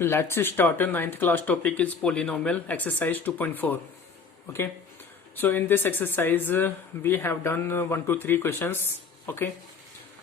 Let's start. A ninth class topic is polynomial exercise 2.4. Okay. So in this exercise we have done 1 to 3 questions. Okay.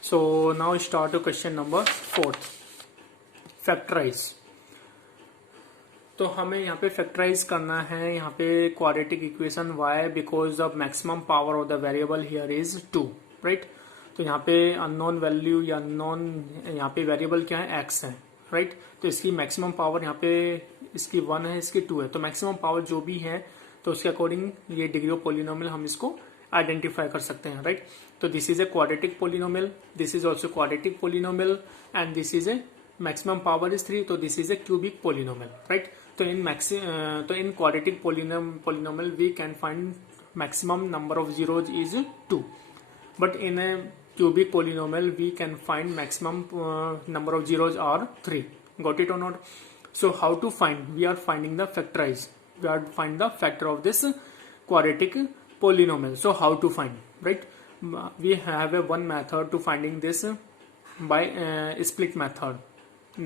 So now start to question number 4. Factorize. तो हमें यहाँ पे factorise करना है यहाँ पे quadratic equation y because the maximum power of the variable here is 2, right. तो यहाँ पे अननोन वैल्यू या अननोन यहाँ पे वेरिएबल क्या है x है, राइट. तो इसकी मैक्सिमम पावर यहाँ पे इसकी 1 है, इसकी 2 है. तो मैक्सिमम पावर जो भी है तो उसके अकॉर्डिंग ये डिग्री ऑफ पोलिनोमियल हम इसको आइडेंटिफाई कर सकते हैं, राइट. तो this is a quadratic polynomial, this is also quadratic polynomial and this is a maximum power is 3, तो this is a cubic polynomial, right. तो in quadratic polynomial we can find maximum number of zeros is 2, but in a cubic polynomial we can find maximum number of zeros are 3. Got it or not? So how to find? We are finding the factorize. We are find the factor of this quadratic polynomial. So how to find? Right? We have a one method to finding this by split method.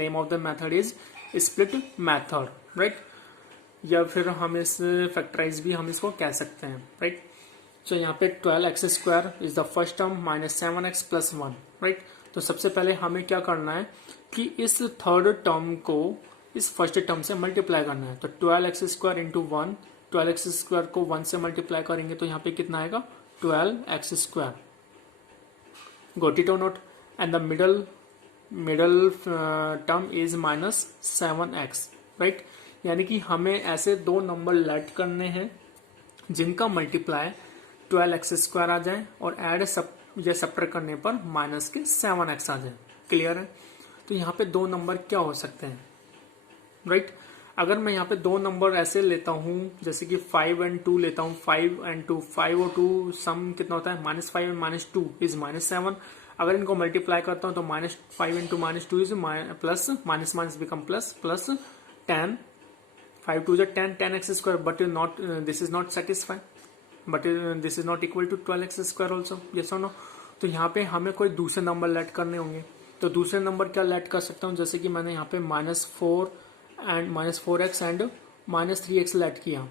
Name of the method is split method. Right? या फिर हम इस factorize भी हम इसको कह सकते हैं. Right? तो यहाँ पे 12x square is the first term minus 7x plus 1, right. तो सबसे पहले हमें क्या करना है कि इस थर्ड टर्म को इस फर्स्ट टर्म से मल्टीप्लाई करना है. तो 12x square into 1, 12x square को 1 से मल्टीप्लाई करेंगे तो यहाँ पे कितना आएगा 12x स्क्वायर. गॉट इट और not. And the middle term is minus 7x, right. यानी कि हमें ऐसे दो नंबर लेट करने हैं जिनका मल्टीप्लाई 12x स्क्वायर आ जाए और ऐड सब या सब्ट्रैक्ट करने पर माइनस के 7x आ जाए. क्लियर है. तो यहाँ पे दो नंबर क्या हो सकते हैं, राइट. अगर मैं यहाँ पे दो नंबर ऐसे लेता हूँ जैसे कि 5 and 2 लेता हूँ, 5 and 2, 5 और 2 सम कितना होता है -5 and -2 इज -7. अगर इनको मल्टीप्लाई करता हूँ तो -5 into -2 इज plus, minus minus become plus, plus 10, 5 2 10, 10x square, but not this is not satisfy, but this is not equal to 12x square also. Yes और नो. तो यहाँ पे हमें कोई दूसरे नंबर लेट करने होंगे. तो दूसरे नंबर क्या लेट कर सकता हूँ, जैसे कि मैंने यहाँ पे -4x एंड -3x लेट किया,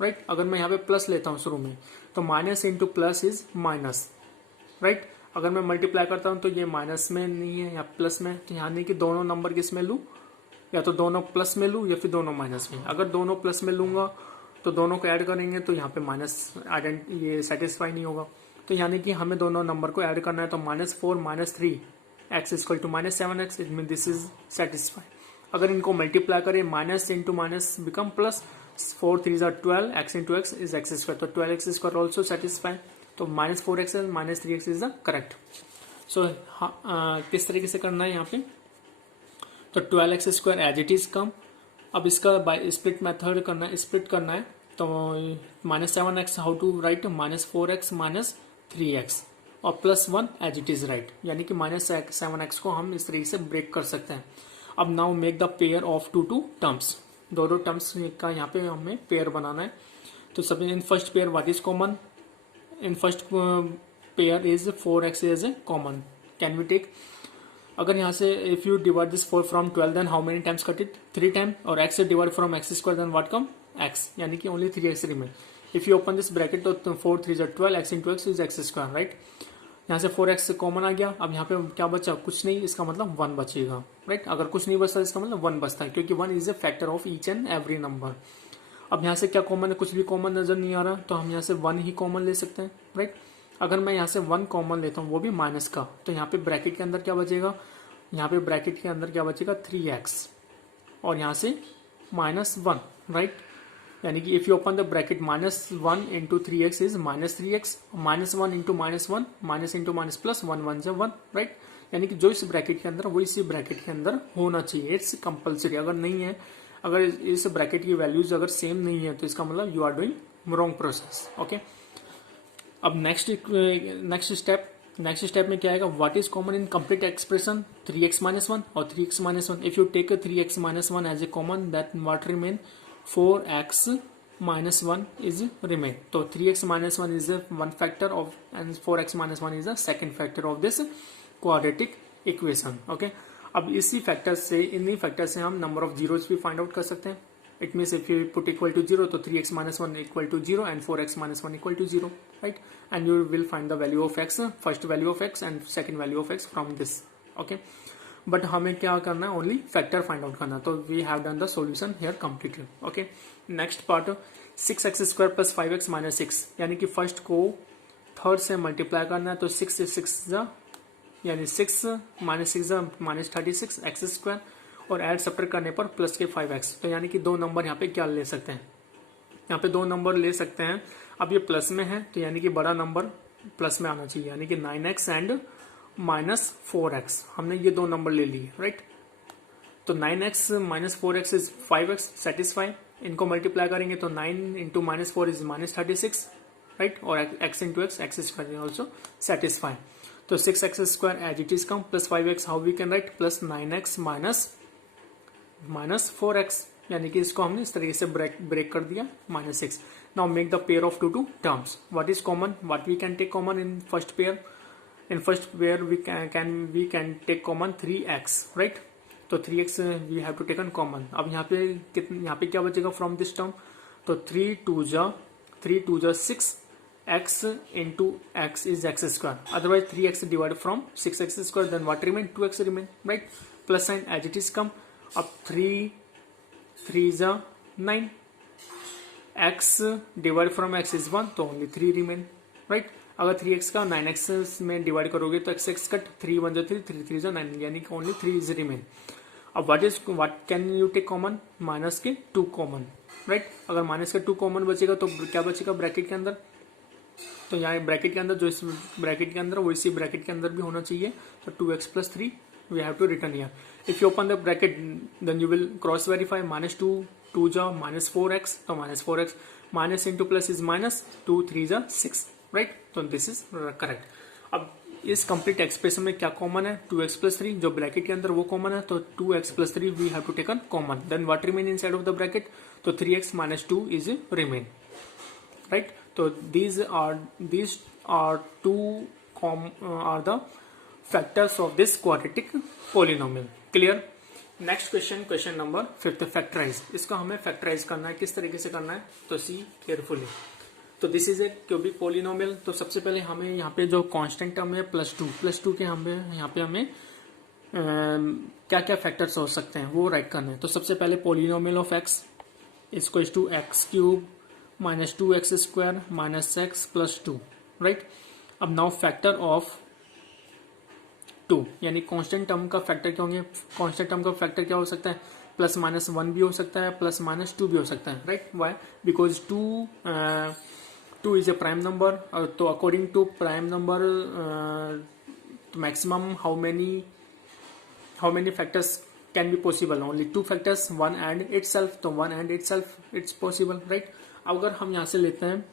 राइट. अगर मैं यहाँ पे प्लस लेता हूँ शुरू में तो minus into plus is minus, right. अगर मैं मल्टीप्लाई करता हूँ तो ये माइनस में नहीं है या प्लस में. तो यहाँ नहीं कि दोनों नंबर किस में लूँ, या तो दोनों प्लस में लूँ या फिर दोनों माइनस में. अगर दोनों प्लस में लूंगा तो दोनों को ऐड करेंगे तो यहाँ पे माइनस ये सेटिस्फाई नहीं होगा. तो यानी कि हमें दोनों नंबर को ऐड करना है. तो -4 -3x equal to -7x, it mean this is satisfy. अगर इनको मल्टीप्लाई करें minus into minus become plus, 4 3 12, x into x is x square. तो 12x स्क्वायर ऑल्सो सेटिस्फाई. तो -4x -3x is the correct. सो किस तरीके से करना है यहाँ पे. तो 12x square as it is come. अब इसका बाय स्प्लिट मेथड करना है, स्प्लिट करना है. तो -7x how to right, -4x -3x और +1 एज इट इज राइट. यानी कि -7x को हम इस तरीके से ब्रेक कर सकते हैं. अब now make the pair of two terms. दोनों टर्म्स का यहाँ पे हमें पेयर बनाना है. तो सब in first pair what is common, in first pair is 4x is a common. Can we take, अगर यहाँ से if you divide this 4 from 12 then how many times cut it, 3 time. और x से divide from x square then what come x, यानी कि only 3x remain. If you open this bracket तो 4 3 12, x into x is x square, right. यहाँ से 4x common आ गया. अब यहाँ पे क्या बचा, कुछ नहीं, इसका मतलब 1 बचेगा, राइट. अगर कुछ नहीं बचता इसका मतलब 1 बचता है, क्योंकि 1 is a factor of each and every number. अब यहाँ से क्या कॉमन है, कुछ भी कॉमन नजर नहीं आ रहा, तो हम यहाँ से 1 ही कॉमन ले सकते हैं, राइट. अगर मैं यहाँ से 1 कॉमन लेता हूँ वो भी माइनस का, तो यहाँ पे ब्रैकेट के अंदर क्या बचेगा, यहाँ पे ब्रैकेट के अंदर क्या बचेगा 3x और यहाँ से -1, राइट. यानी कि if you open the bracket -1 into 3x is -3x, -1 into -1, minus into minus plus, 1 1 1, right. यानी कि जो इस ब्रैकेट के अंदर वो इसी ब्रैकेट के अंदर होना चाहिए. It's compulsory. अगर नहीं है, अगर इस ब्रैकेट की वैल्यूज अगर सेम नहीं है तो इसका मतलब you are doing wrong process. Okay. अब नेक्स्ट स्टेप में क्या आएगा, what is common in complete expression, 3x -1 और 3x -1. If you take 3x -1 as a common that what remain 4x -1 is remain. तो 3x -1 is one factor of and 4x -1 is the second factor of this quadratic equation. Okay. अब इसी factor से, इन्हीं factor से हम number of zeros भी find out कर सकते हैं. It means if you put equal to 0 तो 3x minus 1 equal to 0 and 4x minus 1 equal to 0, right? And you will find the value of x, first value of x and second value of x from this. Okay, but हमें क्या करना है, only factor find out करना. तो we have done the solution here completed. Okay, next part 6x square plus 5x minus 6, यानी कि first को third से मल्टीप्लाई करना है. तो 6 से 6 यानी 6 माइनस 6 माइनस 36 एक्स स्क्वायर, और ऐड सब्ट्रैक्ट करने पर प्लस के 5x. तो यानी कि दो नंबर यहाँ पे क्या ले सकते हैं, यहाँ पे दो नंबर ले सकते हैं. अब ये प्लस में है तो यानी कि बड़ा नंबर प्लस में आना चाहिए, यानी कि 9x एंड माइनस 4x. हमने ये दो नंबर ले लिए, राइट. तो 9x minus 4x is 5x, satisfy. इनको मल्टीप्लाई करेंगे तो 9 into minus 4 is minus 36, right. और x into x square also satisfy. तो 6x square as it is come plus 5x, how we can write plus 9x minus 4x, यानी कि इसको हमने इस तरीके से ब्रेक कर दिया minus 6. Now make the pair of two terms. What is common, what we can take common in first pair. In first pair we can take common 3x, right. तो 3x we have to taken common. अब यहाँ पे क्या बचेगा from this term. तो 3 2 जा 6 x into x is x square. Otherwise 3x divided from 6x square, then what remain, 2x remain, right. Plus sign as it is come. अब 3 जा 9, x divided from x is 1, तो only 3 remain, right. अगर 3x का 9x में divide करोगे तो x cut, 3 1 जा 3, 3 जा 9, यानी कि only 3 is remain. अब what can you take common, minus के 2 कॉमन, राइट. अगर माइनस के 2 कॉमन बचेगा तो क्या बचेगा ब्रैकेट के अंदर. तो यहाँ ब्रैकेट के अंदर, जो इस ब्रैकेट के अंदर वो इसी ब्रैकेट के अंदर भी होना चाहिए. तो 2x plus 3 we have to return here. If you open the bracket then you will cross verify. Minus 2 जा माइनस 4x, तो minus 4x minus into plus is minus 2 3 जा 6, राइट. तो दिस इज करेक्ट. अब इस complete expression में क्या common है, 2x plus 3, जो ब्रैकेट के अंदर वो कॉमन है. तो 2x plus 3 we have to taken common. Then what remain inside of the bracket. तो 3x minus 2 is remain, right. So these are the factors of this quadratic polynomial. Clear? Next question number 5, factorize. इसका हमें factorize करना है. किस तरीके से करना है तो see carefully. तो this is a cubic polynomial. तो सबसे पहले हमें यहाँ पे जो constant टर्म है +2 के यहाँ पे हमें क्या क्या फैक्टर्स हो सकते हैं वो राइट करना है. तो सबसे पहले polynomial of x equals to x cube minus 2x square minus x plus 2, right. अब नाउ फैक्टर ऑफ 2, यानी कांस्टेंट टर्म का फैक्टर क्या होंगे. कांस्टेंट टर्म का फैक्टर क्या हो सकता है, प्लस माइनस 1 भी हो सकता है, प्लस माइनस 2 भी हो सकता है, right. Why, because 2 is a prime number. तो according to prime number maximum how many factors can be possible, only 2 factors, 1 and itself. तो 1 and itself it's possible, right. अगर हम यहाँ से लेते हैं,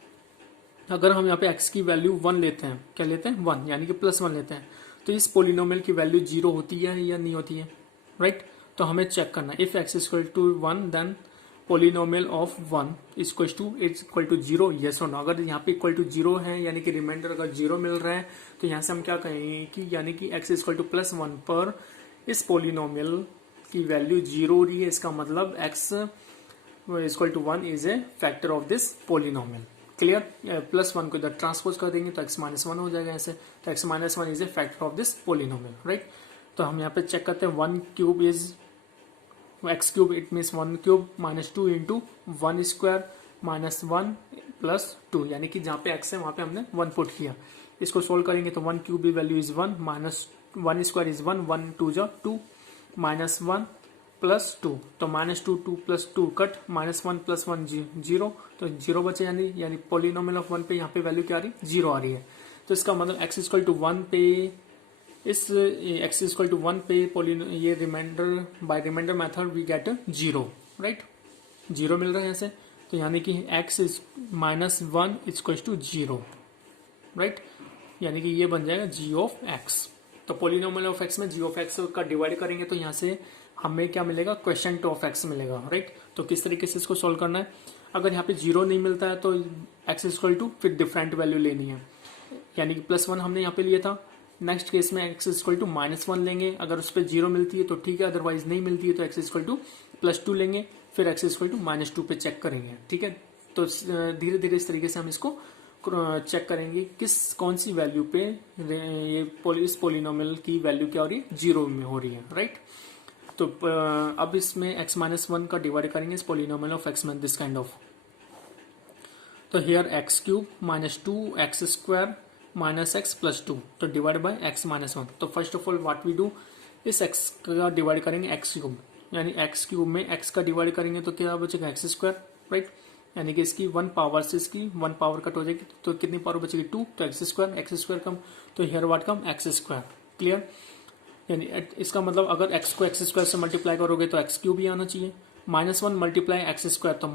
अगर हम यहाँ पे x की वैल्यू 1 लेते हैं, क्या लेते हैं 1, यानी कि प्लस 1 लेते हैं, तो इस पोलिनोमियल की वैल्यू 0 होती है या नहीं होती है, राइट. तो हमें चेक करना है. If x equal to 1 then polynomial of 1 equal to 0, yes और नो. अगर यहाँ पे इक्वल टू 0 है यानी कि रिमाइंडर अगर 0 मिल रहा है तो यहाँ से हम क्या कहेंगे कि यानी कि x इक्वल टू प्लस 1 पर इस पोलिनोमियल की वैल्यू 0 हो रही है. इसका मतलब x equal to 1 is a factor of this polynomial. Clear. Plus 1 को इधर ट्रांसपोज कर देंगे तो x माइनस 1 हो जाएगा ऐसे. तो x minus 1 is a factor of this polynomial, right. तो हम यहाँ पे चेक करते हैं 1 cube is x cube, it means 1 cube minus 2 into 1 square minus 1 plus 2, यानी कि जहाँ पे x है वहां पे हमने 1 पुट किया. इसको सोल्व करेंगे तो 1 क्यूब की value is 1 minus 1 square is 1, 1 2 जा 2 माइनस 1 प्लस 2, तो minus 2 plus 2 cut, minus 1 plus 1 0, तो 0 बचे, यानी पोलिनोमियल ऑफ 1 पे यहाँ पे वैल्यू क्या आ रही, 0 आ रही है. तो इसका मतलब x इक्वल टू 1 पे x इक्वल टू 1 पे ये remainder by remainder method we get 0, right. 0 मिल रहा है ऐसे. तो यानी कि x is minus 1 equal to 0, right. यानी कि ये बन जाएगा g ऑफ x. तो पोलिनोमियल ऑफ x में g ऑफ x का डिवाइड करेंगे तो यहाँ से हमें क्या मिलेगा, क्वेश्चन ऑफ x मिलेगा, राइट. तो किस तरीके से इसको सोल्व करना है. अगर यहाँ पे 0 नहीं मिलता है तो x इक्वल टू फिर डिफरेंट वैल्यू लेनी है, यानी कि प्लस 1 हमने यहाँ पे लिया था, नेक्स्ट केस में x इक्वल टू -1 लेंगे, अगर उस पर 0 मिलती है तो ठीक है, अदरवाइज नहीं मिलती है तो x इक्वल टू +2 लेंगे, फिर x इक्वल टू -2 पे चेक करेंगे। ठीक है, तो धीरे धीरे इस तरीके से हम इसको चेक करेंगे कौन सी वैल्यू पे ये इस पोलिनोमियल की वैल्यू क्या हो रही है, 0 में हो रही है, राइट। तो अब इसमें x-1 का डिवाइड करेंगे इस polynomial of x this kind of. तो हियर x³ -2 x² -x +2, तो डिवाइड बाय x-1। तो first of all what we do, इस x का डिवाइड करेंगे x³, यानी x³ में x का डिवाइड करेंगे तो क्या बचेगा x², राइट। यानी कि इसकी 1 पावर से इसकी 1 पावर कट हो जाएगी, तो कितनी पावर बचेगी 2, तो x² कम, तो here what come x², clear. यानी इसका मतलब अगर x को x² से मल्टीप्लाई करोगे तो x³ भी आना चाहिए, -1 मल्टीप्लाई x² तो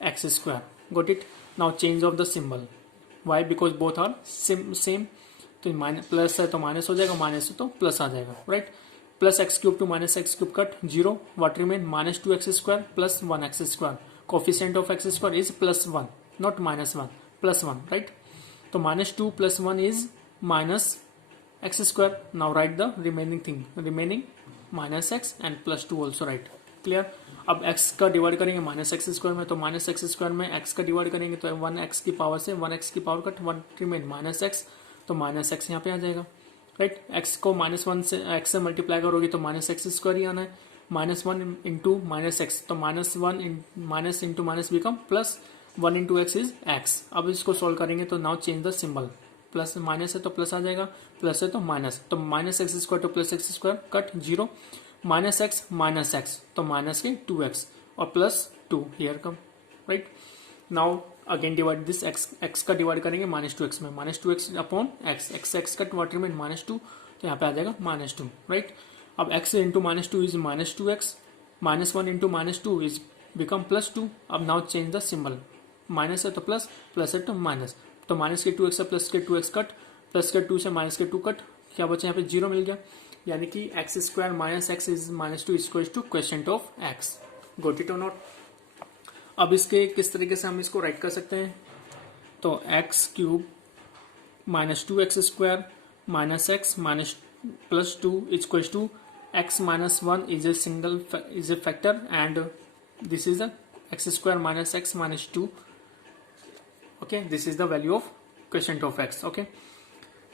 -x², got it. Now change of the symbol, why, because both are same, तो प्लस है तो माइनस हो जाएगा, माइनस है तो प्लस आ जाएगा, right. Plus x³ to -x³ cut 0, what remain -2x² plus 1x², coefficient of x² is +1 not -1, +1, right. तो -2 + 1 is -x²। Now write the remaining thing, remaining -x and +2 also, right, clear. अब x का divide करेंगे -x² में, तो -x² में x का divide करेंगे तो 1x की पावर से 1x की पावर कट 1 रिमेन -x, तो -x यहाँ पे आ जाएगा, राइट। x को -1 से x से मल्टीप्लाई करोगे तो -x² ही आना है, -1 इंटू -x, तो -1 into minus become +1 into x is x। अब इसको सोल्व करेंगे तो now change the symbol, plus minus है तो प्लस आ जाएगा, प्लस है तो माइनस, तो -x² to +x² cut 0, -x तो माइनस के 2x और +2 here come, right. Now again divide this x का डिवाइड करेंगे -2x में, -2x upon x cut what remain -2, तो यहाँ पे आ जाएगा -2, राइट। अब x into -2 is -2x, -1 into -2 is become +2। अब now change the symbol, minus है तो प्लस, प्लस है तो माइनस, तो माइनस के 2x से प्लस के 2x कट, प्लस के 2 से माइनस के 2 कट, क्या बचा यहाँ पे 0 मिल गया, यानी कि x² - x is -2 equals to quotient of x, got it और नॉट। अब इसके किस तरीके से हम इसको राइट कर सकते हैं, तो x³ -2x² -x +2 equals to x -1 is a factor and this is the x² - x -2, okay, this is the value of quotient of x, okay.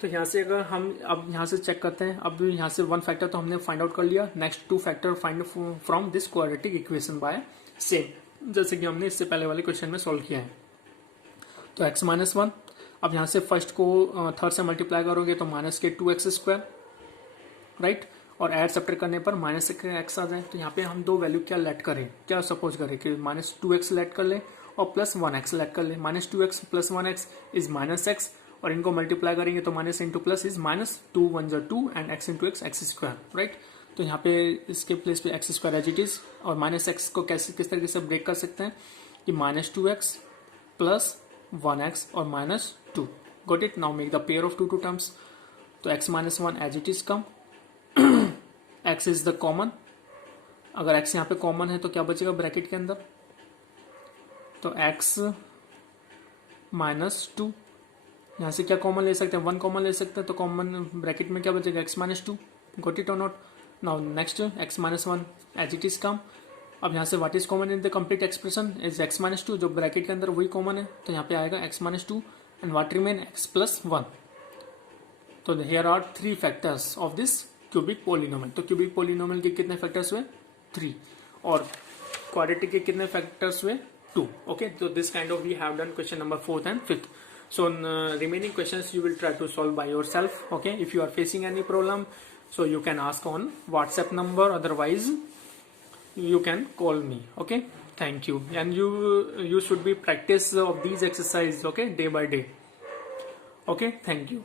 तो यहाँ से अगर हम अब यहाँ से चेक करते हैं, अब यहाँ से 1 फैक्टर तो हमने फाइंड आउट कर लिया, next 2 factor find from this quadratic equation by same, जैसे कि हमने इससे पहले वाले क्वेश्चन में सॉल्व किया है। तो x -1, अब यहाँ से फर्स्ट को थर्ड से मल्टीप्लाई करोगे तो -2x², राइट, और एड सब्ट्रैक्ट करने पर -x आ जाए। तो यहाँ पे हम 2 वैल्यू क्या लेट करें, क्या सपोज करें कि -2x लेट कर ले और +1x लेट कर ले, -2x + 1x इज -x, और इनको मल्टीप्लाई करेंगे तो minus into plus is -2 1 2 and x into x², right. तो यहाँ पे इसके प्लेस पे x² एज इट इज, और -x को किस तरीके से ब्रेक कर सकते हैं कि -2x + 1x और -2, got it. Now make the pair of 2 terms, तो x -1 as it is come, x is the common, अगर x यहाँ पे कॉमन है तो क्या बचेगा ब्रैकेट के अंदर, तो x -2, यहाँ से क्या कॉमन ले सकते हैं, 1 कॉमन ले सकते हैं, तो कॉमन ब्रैकेट में क्या बचेगा x -2, गॉट इट और not. Now next x -1 as it is come, अब यहाँ से what is common in the complete expression is x -2, जो ब्रैकेट के अंदर वही कॉमन है, तो यहाँ पे आएगा x -2 and what remain x + 1। तो here are 3 factors of this cubic polynomial. तो क्यूबिक पोलिनोमियल के कितने फैक्टर्स हुए 3, और क्वाड्रेटिक के कितने फैक्टर्स हुए 2, ओके। तो this kind of we have done question number 4th and 5th. So remaining questions you will try to solve by yourself, okay. If you are facing any problem, so you can ask on WhatsApp number, otherwise you can call me, okay. Thank you, and you should be practice of these exercises, okay, day by day, okay. Thank you.